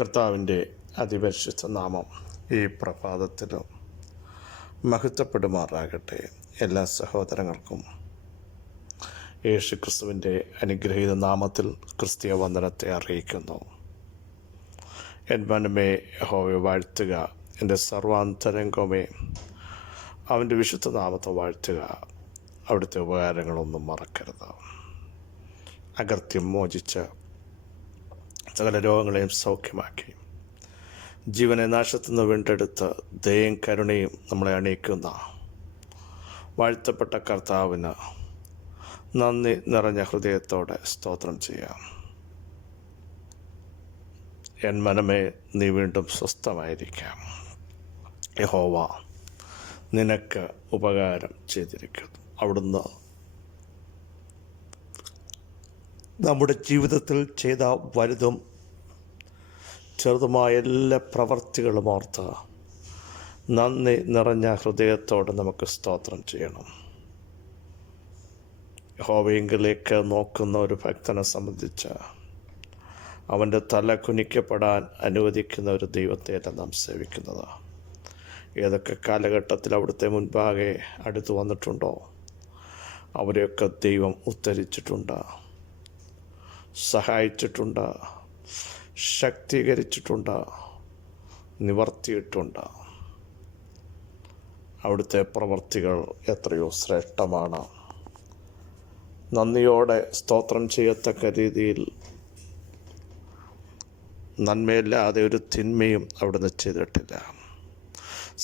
കർത്താവിൻ്റെ അതിപരിശുദ്ധ നാമം ഈ പ്രഭാതത്തിലും മഹത്വപ്പെടുമാറാകട്ടെ. എല്ലാ സഹോദരങ്ങൾക്കും യേശു ക്രിസ്തുവിൻ്റെ അനുഗ്രഹീത നാമത്തിൽ ക്രിസ്തീയ വന്ദനത്തെ അറിയിക്കുന്നു. എൻ മനമേ യഹോവയെ വാഴ്ത്തുക, എൻ്റെ സർവാന്തരംഗമേ അവൻ്റെ വിശുദ്ധ നാമത്തെ വാഴ്ത്തുക. അവിടുത്തെ ഉപകാരങ്ങളൊന്നും മറക്കരുത്. അകൃത്യം മോചിച്ച് സകല രോഗങ്ങളെയും സൗഖ്യമാക്കി ജീവനെ നാശത്തു നിന്ന് വീണ്ടെടുത്ത് ദയയും കരുണയും നമ്മളെ അണിയിക്കുന്ന വാഴ്ത്തപ്പെട്ട കർത്താവിന് നന്ദി നിറഞ്ഞ ഹൃദയത്തോടെ സ്തോത്രം ചെയ്യാം. എൻ മനമേ നീ വീണ്ടും സ്വസ്ഥമായിരിക്കാം. യഹോവ നിനക്ക് ഉപകാരം ചെയ്തിരിക്കുന്നു. അവിടുന്ന് നമ്മുടെ ജീവിതത്തിൽ ചെയ്ത വലുതും ചെറുതുമായ എല്ലാ പ്രവർത്തികളും ഓർത്ത് നന്ദി നിറഞ്ഞ ഹൃദയത്തോടെ നമുക്ക് സ്തോത്രം ചെയ്യണം. യഹോവയെങ്കിലേക്ക് നോക്കുന്ന ഒരു ഭക്തനെ സംബന്ധിച്ച് അവൻ്റെ തല കുനിക്കപ്പെടാൻ അനുവദിക്കുന്ന ഒരു ദൈവത്തെയല്ല നാം സേവിക്കുന്നത്. ഏതൊക്കെ കാലഘട്ടത്തിൽ അവിടുത്തെ മുൻപാകെ അടുത്തു വന്നിട്ടുണ്ടോ അവരെയൊക്കെ ദൈവം ഉദ്ധരിച്ചിട്ടുണ്ട്, സഹായിച്ചിട്ടുണ്ട്, ശക്തീകരിച്ചിട്ടുണ്ട്, നിവർത്തിയിട്ടുണ്ട്. അവിടുത്തെ പ്രവർത്തികൾ എത്രയോ ശ്രേഷ്ഠമാണ്. നന്ദിയോടെ സ്തോത്രം ചെയ്യത്തക്ക രീതിയിൽ നന്മയില്ലാതെ ഒരു തിന്മയും അവിടുന്ന് ചെയ്തിട്ടില്ല.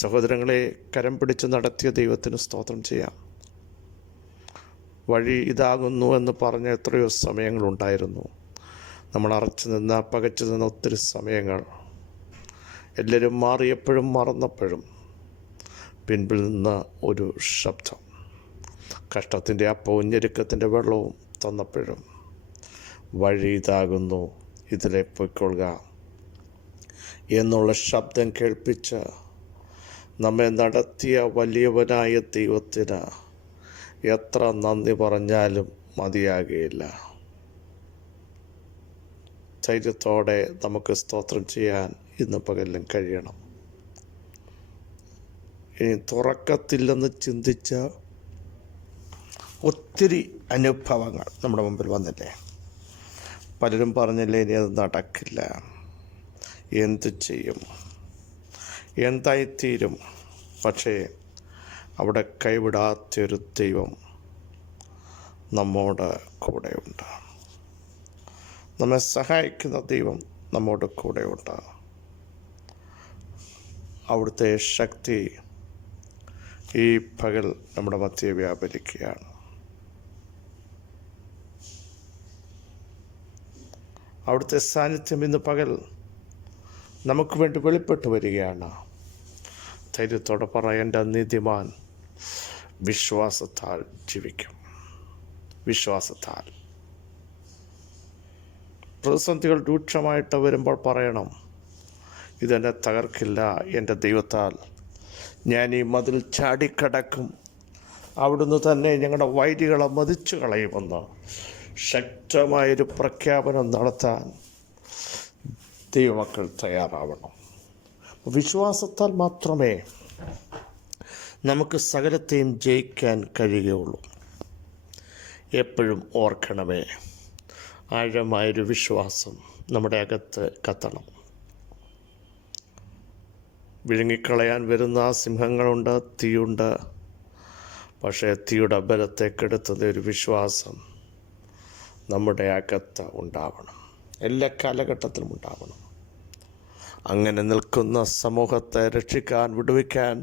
സഹോദരങ്ങളെ, കരം പിടിച്ച് നടത്തിയ ദൈവത്തിന് സ്തോത്രം ചെയ്യാം. വഴി ഇതാകുന്നു എന്ന് പറഞ്ഞ എത്രയോ സമയങ്ങളുണ്ടായിരുന്നു. നമ്മൾ അറച്ചു നിന്ന പകച്ചു നിന്ന ഒത്തിരി സമയങ്ങൾ. എല്ലാവരും മാറിയപ്പോഴും മറന്നപ്പോഴും പിൻപിൽ നിന്ന് ഒരു ശബ്ദം, കഷ്ടത്തിൻ്റെ അപ്പവും ഞെരുക്കത്തിൻ്റെ വെള്ളവും തന്നപ്പോഴും വഴി ഇതാകുന്നു, ഇതിലെ പൊയ്ക്കൊള്ളുക എന്നുള്ള ശബ്ദം കേൾപ്പിച്ച് നമ്മെ നടത്തിയ വലിയവനായ ദൈവത്തിന് എത്ര നന്ദി പറഞ്ഞാലും മതിയാകുകയില്ല. ധൈര്യത്തോടെ നമുക്ക് സ്തോത്രം ചെയ്യാൻ ഇന്ന് പകലിലും കഴിയണം. ഇനി തുറക്കത്തില്ലെന്ന് ചിന്തിച്ച ഒത്തിരി അനുഭവങ്ങൾ നമ്മുടെ മുമ്പിൽ വന്നില്ലേ? പലരും പറഞ്ഞില്ലേ ഇനി അത് നടക്കില്ല, എന്തു ചെയ്യും, എന്തായിത്തീരും. പക്ഷേ അവിടെ കൈവിടാത്തൊരു ദൈവം നമ്മോട് കൂടെയുണ്ട്. നമ്മെ സഹായിക്കുന്ന ദൈവം നമ്മോട് കൂടെയുണ്ട്. അവിടുത്തെ ശക്തി ഈ പകൽ നമ്മുടെ മധ്യേ വ്യാപരിക്കുകയാണ്. അവിടുത്തെ സാന്നിധ്യം ഇന്ന് പകൽ നമുക്ക് വേണ്ടി വെളിപ്പെട്ട് വരികയാണ്. ധൈര്യത്തോടെ പറയേണ്ട നീതിമാൻ വിശ്വാസത്താൽ ജീവിക്കും. വിശ്വാസത്താൽ പ്രതിസന്ധികൾ രൂക്ഷമായിട്ട് വരുമ്പോൾ പറയണം, ഇതെന്നെ തകർക്കില്ല, എൻ്റെ ദൈവത്താൽ ഞാൻ ഈ മതിൽ ചാടിക്കടക്കും, അവിടുന്ന് തന്നെ ഞങ്ങളുടെ വൈരികളെ മതിച്ചു കളയുമെന്ന് ശക്തമായൊരു പ്രഖ്യാപനം നടത്താൻ ദൈവമക്കൾ തയ്യാറാവണം. വിശ്വാസത്താൽ മാത്രമേ നമുക്ക് സകലത്തെയും ജയിക്കാൻ കഴിയുകയുള്ളൂ. എപ്പോഴും ഓർക്കണമേ, ആഴമായൊരു വിശ്വാസം നമ്മുടെ അകത്ത് കത്തണം. വിഴുങ്ങിക്കളയാൻ വരുന്ന സിംഹങ്ങളുണ്ട്, തീയുണ്ട്. പക്ഷേ തീയുടെ ബലത്തെ കെടുത്തുന്ന ഒരു വിശ്വാസം നമ്മുടെ അകത്ത് ഉണ്ടാവണം. എല്ലാ കാലഘട്ടത്തിലും ഉണ്ടാവണം. അങ്ങനെ നിൽക്കുന്ന സമൂഹത്തെ രക്ഷിക്കാൻ, വിടുവിക്കാൻ,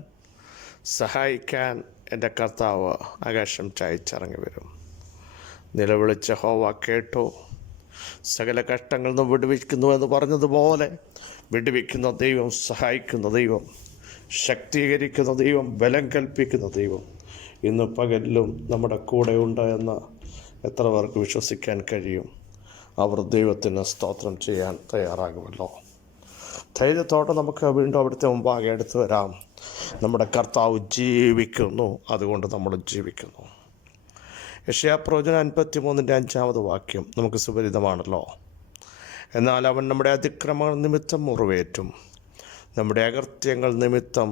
സഹായിക്കാൻ എൻ്റെ കർത്താവ് ആകാശം ചായച്ചിറങ്ങി വരും. നിലവിളിച്ച യഹോവ കേട്ടോ, സകല കഷ്ടങ്ങളിൽ നിന്നും വിടുവിക്കുന്നു എന്ന് പറഞ്ഞതുപോലെ വിടുവിക്കുന്ന ദൈവം, സഹായിക്കുന്ന ദൈവം, ശക്തീകരിക്കുന്ന ദൈവം, ബലം കൽപ്പിക്കുന്ന ദൈവം ഇന്ന് പകലിലും നമ്മുടെ കൂടെയുണ്ട് എന്ന് എത്ര പേർക്ക് വിശ്വസിക്കാൻ കഴിയും? അവർ ദൈവത്തിന് സ്തോത്രം ചെയ്യാൻ തയ്യാറാകുമല്ലോ. ധൈര്യത്തോടെ നമുക്ക് വീണ്ടും അവിടുത്തെ മുമ്പാകെ എടുത്തു വരാം. നമ്മുടെ കർത്താവ് ജീവിക്കുന്നു, അതുകൊണ്ട് നമ്മൾ ജീവിക്കുന്നു. യെശയ്യാപ്രവചനം 53-ന്റെ 5-ാമത് വാക്യം നമുക്ക് സുപരിതമാണല്ലോ. എന്നാൽ അവൻ നമ്മുടെ അതിക്രമങ്ങൾ നിമിത്തം മുറിവേറ്റും നമ്മുടെ അകൃത്യങ്ങൾ നിമിത്തം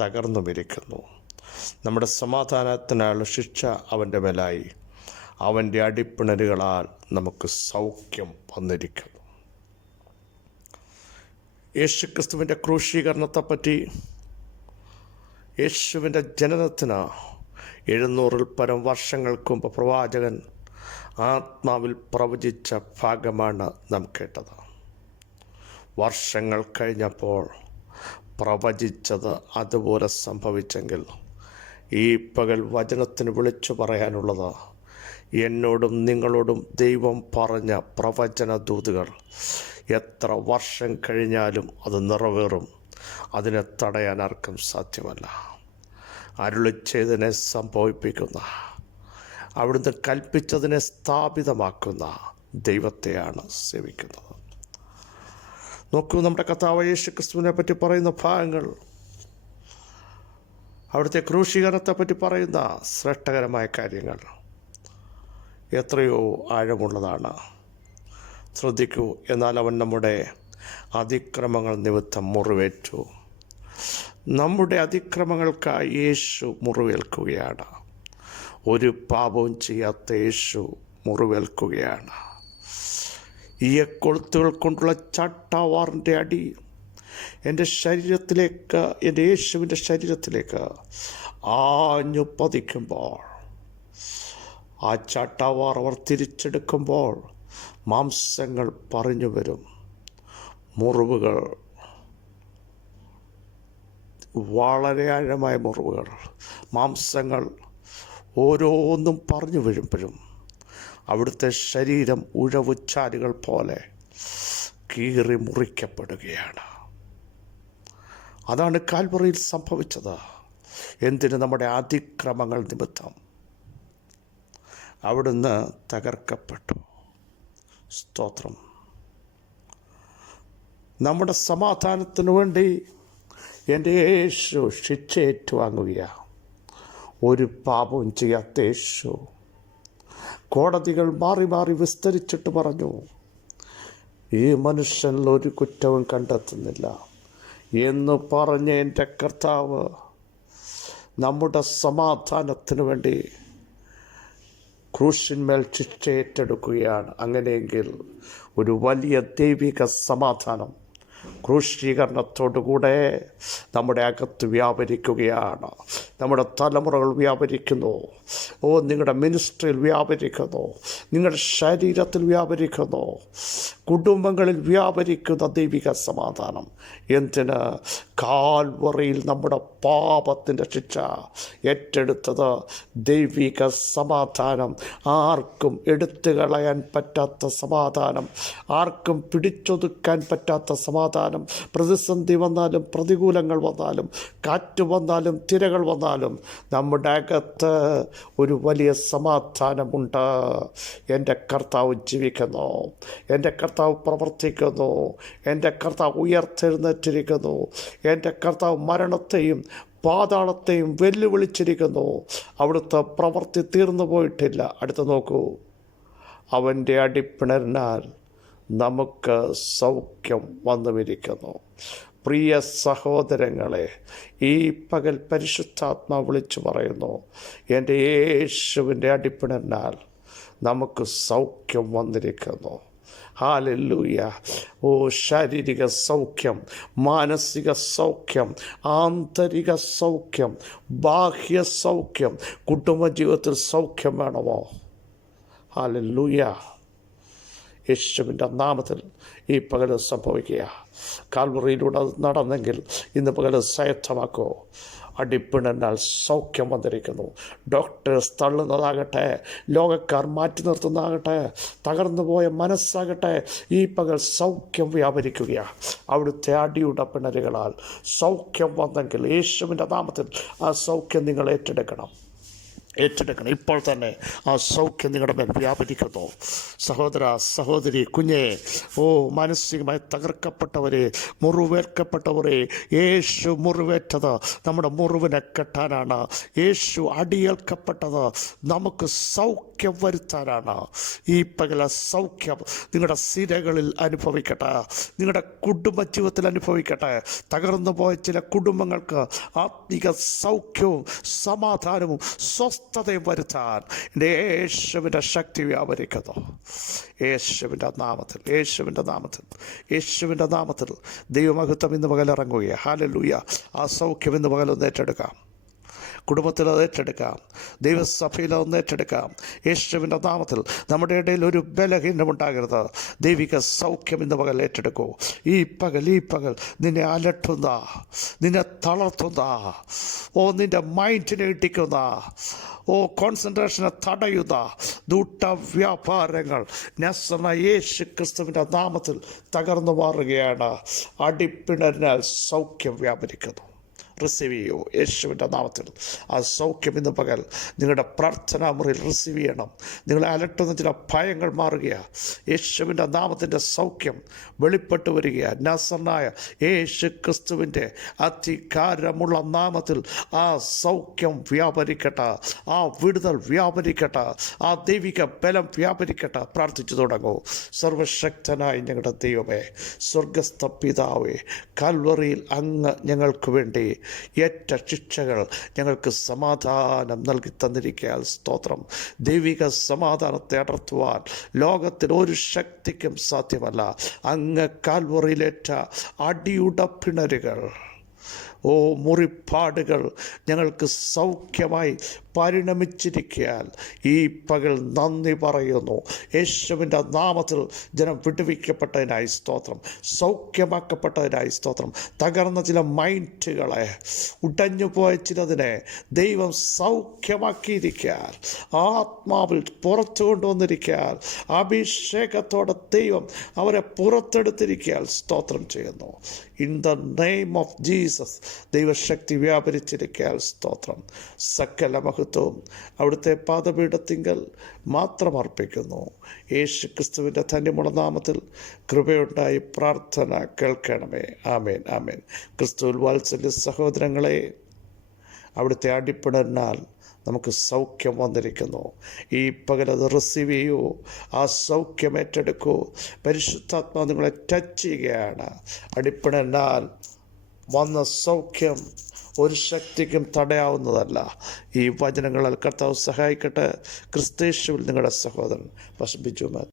തകർന്നുമിരിക്കുന്നു. നമ്മുടെ സമാധാനത്തിനായുള്ള ശിക്ഷ അവൻ്റെ മേലായി, അവൻ്റെ അടിപ്പിണരുകളാൽ നമുക്ക് സൗഖ്യം വന്നിരിക്കുന്നു. യേശുക്രിസ്തുവിൻ്റെ ക്രൂശീകരണത്തെപ്പറ്റി, യേശുവിൻ്റെ ജനനത്തിന് 700-ൽ പരം വർഷങ്ങൾക്ക് മുമ്പ് പ്രവാചകൻ ആത്മാവിൽ പ്രവചിച്ച ഭാഗമാണ് നാം കേട്ടത്. വർഷങ്ങൾ കഴിഞ്ഞപ്പോൾ പ്രവചിച്ചത് അതുപോലെ സംഭവിച്ചെങ്കിൽ ഈ പകൽ വചനത്തിന് വിളിച്ചു പറയാനുള്ളത്, എന്നോടും നിങ്ങളോടും ദൈവം പറഞ്ഞ പ്രവചന ദൂതുകൾ എത്ര വർഷം കഴിഞ്ഞാലും അത് നിറവേറും. അതിനെ തടയാൻ ആർക്കും സാധ്യമല്ല. അരുളിച്ചെയ്തതിനെ സംഭവിപ്പിക്കുന്ന, അവിടുന്ന് കൽപ്പിച്ചതിനെ സ്ഥാപിതമാക്കുന്ന ദൈവത്തെയാണ് സേവിക്കുന്നത്. നോക്കൂ, നമ്മുടെ കർത്താവ് യേശുക്രിസ്തുവിനെ പറ്റി പറയുന്ന ഭാഗങ്ങൾ, അവിടുത്തെ ക്രൂശീകരണത്തെപ്പറ്റി പറയുന്ന ശ്രേഷ്ഠകരമായ കാര്യങ്ങൾ എത്രയോ ആഴമുള്ളതാണ്. ശ്രദ്ധിക്കൂ. എന്നാൽ അവൻ നമ്മുടെ അതിക്രമങ്ങൾ നിമിത്തം മുറിവേറ്റു. നമ്മുടെ അതിക്രമങ്ങൾക്കായി യേശു മുറിവേൽക്കുകയാണ്. ഒരു പാപവും ചെയ്യാത്ത യേശു മുറിവേൽക്കുകയാണ്. ഈ കൊളുത്തുകൾ കൊണ്ടുള്ള ചാട്ടവാറിൻ്റെ അടി എൻ്റെ ശരീരത്തിലേക്ക്, എൻ്റെ യേശുവിൻ്റെ ശരീരത്തിലേക്ക് ആഞ്ഞു പതിക്കുമ്പോൾ, ആ ചാട്ടവാർ അവർ തിരിച്ചെടുക്കുമ്പോൾ മാംസങ്ങൾ പറഞ്ഞു വരും. മുറിവുകൾ, വളരെ ആഴമായ മുറിവുകൾ, മാംസങ്ങൾ ഓരോന്നും പറഞ്ഞു വരുമ്പോഴും അവിടുത്തെ ശരീരം ഉഴവുചാലുകൾ പോലെ കീറി മുറിക്കപ്പെടുകയാണ്. അതാണ് കാൽവറിയിൽ സംഭവിച്ചത്. എന്തിന്? നമ്മുടെ അതിക്രമങ്ങൾ നിമിത്തം അവിടുന്ന് തകർക്കപ്പെട്ടു. സ്തോത്രം. നമ്മുടെ സമാധാനത്തിനു വേണ്ടി എൻ്റെ യേശു ശിക്ഷ ഏറ്റുവാങ്ങുകയാണ്. ഒരു പാപവും ചെയ്യാത്ത യേശു കോടതികൾ മാറി മാറി വിസ്തരിച്ചിട്ട് പറഞ്ഞു, ഈ മനുഷ്യനിൽ ഒരു കുറ്റവും കണ്ടെത്തുന്നില്ല എന്ന് പറഞ്ഞ എൻ്റെ കർത്താവ് നമ്മുടെ സമാധാനത്തിനു വേണ്ടി ക്രൂശിന്മേൽ ശിക്ഷ ഏറ്റെടുക്കുകയാണ്. അങ്ങനെയെങ്കിൽ ഒരു വലിയ ദൈവിക സമാധാനം ക്രൂശീകരണത്തോടുകൂടെ നമ്മുടെ അകത്ത് വ്യാപരിക്കുകയാണ്. നമ്മുടെ തലമുറകൾ വ്യാപരിക്കുന്നു. നിങ്ങളുടെ മിനിസ്ട്രിയിൽ വ്യാപരിക്കുന്നു, നിങ്ങളുടെ ശരീരത്തിൽ വ്യാപരിക്കുന്നു, കുടുംബങ്ങളിൽ വ്യാപരിക്കുന്ന ദൈവിക സമാധാനം. എന്തിന്? കാൽവറിയിൽ നമ്മുടെ പാപത്തിൻ്റെ ശിക്ഷ ഏറ്റെടുത്തത് ദൈവിക സമാധാനം. ആർക്കും എടുത്തു കളയാൻ പറ്റാത്ത സമാധാനം, ആർക്കും പിടിച്ചൊതുക്കാൻ പറ്റാത്ത സമാധാനം. പ്രതിസന്ധി വന്നാലും, പ്രതികൂലങ്ങൾ വന്നാലും, കാറ്റ് വന്നാലും, തിരകൾ വന്നാലും നമ്മുടെ അകത്ത് ഒരു വലിയ സമാധാനമുണ്ട്. എൻ്റെ കർത്താവ് ജീവിക്കുന്നു, എൻ്റെ കർത്താവ് പ്രവർത്തിക്കുന്നു, എൻ്റെ കർത്താവ് ഉയർത്തെഴുന്നേറ്റിരിക്കുന്നു, എൻ്റെ കർത്താവ് മരണത്തെയും പാതാളത്തെയും വെല്ലുവിളിച്ചിരിക്കുന്നു. അവിടുത്തെ പ്രവൃത്തി തീർന്നു പോയിട്ടില്ല. അടുത്ത് നോക്കൂ. അവൻ്റെ അടിപ്പിണരിനാൽ നമുക്ക് സൗഖ്യം വന്നുമിരിക്കുന്നു. പ്രിയ സഹോദരങ്ങളെ, ഈ പകൽ പരിശുദ്ധാത്മാവ് വിളിച്ചു പറയുന്നു, എൻ്റെ യേശുവിൻ്റെ അടിപ്പിണരിനാൽ നമുക്ക് സൗഖ്യം വന്നിരിക്കുന്നു. ഹല്ലേലൂയ. ശാരീരിക സൗഖ്യം, മാനസിക സൗഖ്യം, ആന്തരിക സൗഖ്യം, ബാഹ്യ സൗഖ്യം. കുടുംബജീവിതത്തിൽ സൗഖ്യം വേണമോ? ഹല്ലേലൂയ. യേശുവിൻ്റെ നാമത്തിൽ ഈ പകൽ സംഭവിക്കുക. കാൽവറിയിലൂടെ അത് നടന്നെങ്കിൽ ഇന്ന് പകൽ സ്വായത്തമാക്കോ. അടിപ്പിണനാൽ സൗഖ്യം വന്നിരിക്കുന്നു. ഡോക്ടേഴ്സ് തള്ളുന്നതാകട്ടെ, ലോകക്കാർ മാറ്റി നിർത്തുന്നതാകട്ടെ, തകർന്നു പോയ മനസ്സാകട്ടെ, ഈ പകൽ സൗഖ്യം വ്യാപരിക്കുകയാണ്. അവിടുത്തെ അടിയുടെ പിണരുകളാൽ സൗഖ്യം വന്നെങ്കിൽ യേശുവിൻ്റെ നാമത്തിൽ ആ സൗഖ്യം നിങ്ങൾ ഏറ്റെടുക്കണം. ഏറ്റെടുക്കണം. ഇപ്പോൾ തന്നെ ആ സൗഖ്യം നിങ്ങളുടെ മേൽ വ്യാപരിക്കുന്നു. സഹോദര, സഹോദരി, കുഞ്ഞെ, മാനസികമായി തകർക്കപ്പെട്ടവരെ, മുറിവേൽക്കപ്പെട്ടവരെ, യേശു മുറിവേറ്റത് നമ്മുടെ മുറിവിനെ കെട്ടാനാണ്. യേശു അടിയേൽക്കപ്പെട്ടത് നമുക്ക് സൗഖ്യം വരുത്താനാണ്. ഈ പകല സൗഖ്യം നിങ്ങളുടെ സിരകളിൽ അനുഭവിക്കട്ടെ, നിങ്ങളുടെ കുടുംബജീവിതത്തിൽ അനുഭവിക്കട്ടെ. തകർന്നു പോയ ചില കുടുംബങ്ങൾക്ക് ആത്മിക സൗഖ്യവും സമാധാനവും സ്വസ്ഥതയും വരുത്താൻ യേശുവിൻ്റെ ശക്തി വ്യാപരിക്കുന്നു. യേശുവിൻ്റെ നാമത്തിൽ, യേശുവിൻ്റെ നാമത്തിൽ, യേശുവിൻ്റെ നാമത്തിൽ ദൈവമഹത്വം ഇന്ന് പകലിറങ്ങുകയാണ്. ഹല്ലേലൂയ. ആ സൗഖ്യം ഇന്ന് പകലൊന്ന് ഏറ്റെടുക്കാം. കുടുംബത്തിൽ അത് ഏറ്റെടുക്കാം, ദൈവസഭയിൽ അതൊന്ന് ഏറ്റെടുക്കാം. യേശുവിൻ്റെ നാമത്തിൽ നമ്മുടെ ഇടയിൽ ഒരു ബലഹീനമുണ്ടാകരുത്. ദൈവിക സൗഖ്യം ഇന്ന് പകൽ ഏറ്റെടുക്കൂ. ഈ പകൽ നിന്നെ അലട്ടുന്ന, നിന്നെ തളർത്തുന്ന, നിൻ്റെ മൈൻഡിനെ ഇടിക്കുന്ന, കോൺസെൻട്രേഷനെ തടയുന്ന ദുഷ്ടവ്യാപാരങ്ങൾ നസറേനായ യേശു ക്രിസ്തുവിൻ്റെ നാമത്തിൽ തകർന്നു മാറുകയാണ്. അടിപ്പിണരിനാൽ സൗഖ്യം വ്യാപരിക്കുന്നു. റിസീവ് ചെയ്യൂ യേശുവിൻ്റെ നാമത്തിൽ. ആ സൗഖ്യം ഇന്ന് പകൽ നിങ്ങളുടെ പ്രാർത്ഥനാ മുറിയിൽ റിസീവ് ചെയ്യണം. നിങ്ങളെ അലട്ടുന്ന ചില ഭയങ്ങൾ മാറുകയാണ്. യേശുവിൻ്റെ നാമത്തിൻ്റെ സൗഖ്യം വെളിപ്പെട്ടു വരികയാണ്. നസറേനായ യേശു ക്രിസ്തുവിൻ്റെ അധികാരമുള്ള നാമത്തിൽ ആ സൗഖ്യം വ്യാപരിക്കട്ടെ, ആ വിടുതൽ വ്യാപരിക്കട്ടെ, ആ ദൈവിക ബലം വ്യാപരിക്കട്ടെ. പ്രാർത്ഥിച്ചു തുടങ്ങൂ. സർവശക്തനായ ഞങ്ങളുടെ ദൈവമേ, സ്വർഗസ്ഥ പിതാവേ, കാൽവറിയിൽ അങ്ങ് ഞങ്ങൾക്ക് വേണ്ടി ഏറ്റ ശിക്ഷകൾ ഞങ്ങൾക്ക് സമാധാനം നൽകി തന്നിരിക്കാൻ സ്തോത്രം. ദൈവിക സമാധാനത്തെ അടർത്തുവാൻ ലോകത്തിൽ ഒരു ശക്തിക്കും സാധ്യമല്ല. അങ്ങ് കാൽവറിയിലേറ്റ അടിയുടെ പിണരുകൾ, മുറിപ്പാടുകൾ ഞങ്ങൾക്ക് സൗഖ്യമായി പരിണമിച്ചിരിക്കാൻ ഈ പകൽ നന്ദി പറയുന്നു. യേശുവിൻ്റെ നാമത്തിൽ ജനം വിടുവിക്കപ്പെട്ടതിനായി സ്തോത്രം, സൗഖ്യമാക്കപ്പെട്ടതിനായി സ്തോത്രം. തകർന്ന ചില മൈൻഡുകളെ, ഉടഞ്ഞു പോയ ചിലതിനെ ദൈവം സൗഖ്യമാക്കിയിരിക്കാൻ, ആത്മാവിൽ പുറത്തു കൊണ്ടുവന്നിരിക്കാൻ, അഭിഷേകത്തോടെ ദൈവം അവരെ പുറത്തെടുത്തിരിക്കാൻ സ്തോത്രം ചെയ്യുന്നു. In the name of Jesus ദൈവശക്തി വ്യാപരിച്ചിരിക്കാൻ സ്തോത്രം. സകല മഹത്വവും അവിടുത്തെ പാദപീഠത്തിങ്കൽ മാത്രം അർപ്പിക്കുന്നു. യേശു ക്രിസ്തുവിൻ്റെ ധന്യമുള്ള നാമത്തിൽ കൃപയുണ്ടായി പ്രാർത്ഥന കേൾക്കണമേ. ആമേൻ, ആമേൻ. ക്രിസ്തുവിൽ വാത്സല്യ സഹോദരങ്ങളെ, അവിടുത്തെ അടിപ്പിണരിനാൽ നമുക്ക് സൗഖ്യം വന്നിരിക്കുന്നു. ഈ പകലത് റിസീവ് ചെയ്യൂ. ആ സൗഖ്യം ഏറ്റെടുക്കൂ. പരിശുദ്ധാത്മാവ് നിങ്ങളെ ടച്ച് ചെയ്യുകയാണ്. അടിപ്പിണരിനാൽ വന്ന സൗഖ്യം ഒരു ശക്തിക്കും തടയാവുന്നതല്ല. ഈ വചനങ്ങളാൽ കർത്താവ് സഹായിക്കട്ടെ. ക്രിസ്തയേശുവിൽ നിങ്ങളുടെ സഹോദരൻ പാസ്റ്റർ ബിജു മാത്യു.